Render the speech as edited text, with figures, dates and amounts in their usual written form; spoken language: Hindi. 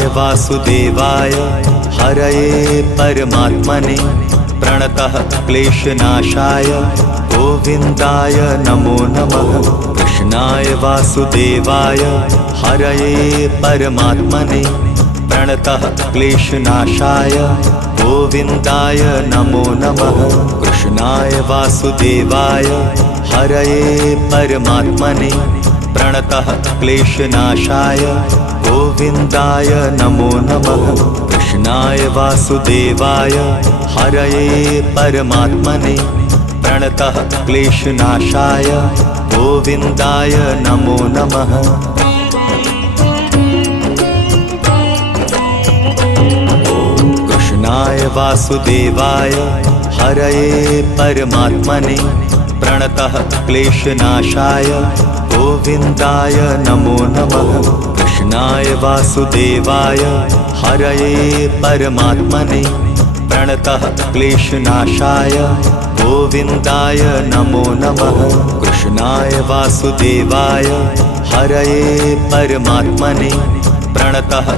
कृष्णाय वासुदेवाय हरये परमात्मने प्रणतः क्लेशनाशाय गोविन्दाय नमो नमः। कृष्णाय वासुदेवाय हरये परमात्मने प्रणतः क्लेशनाशाय गोविन्दाय नमो नमः। कृष्णाय वासुदेवाय हरये परमात्मने प्रणतः क्लेशनाशाय गोविन्दाय नमो नमः। कृष्णाय वासुदेवाय हरये परमात्मने प्रणतः क्लेशनाशाय गोविन्दाय नमो नमः। कृष्णाय वासुदेवाय हरये परमात्मने प्रणतः क्लेशनाशाय गोविन्दाय नमो नमः। कृष्णाय वासुदेवाय हरये परमात्मने प्रणतः क्लेशनाशाय गोविन्दाय नमो नमः। कृष्णाय वासुदेवाय हरये परमात्मने प्रणतः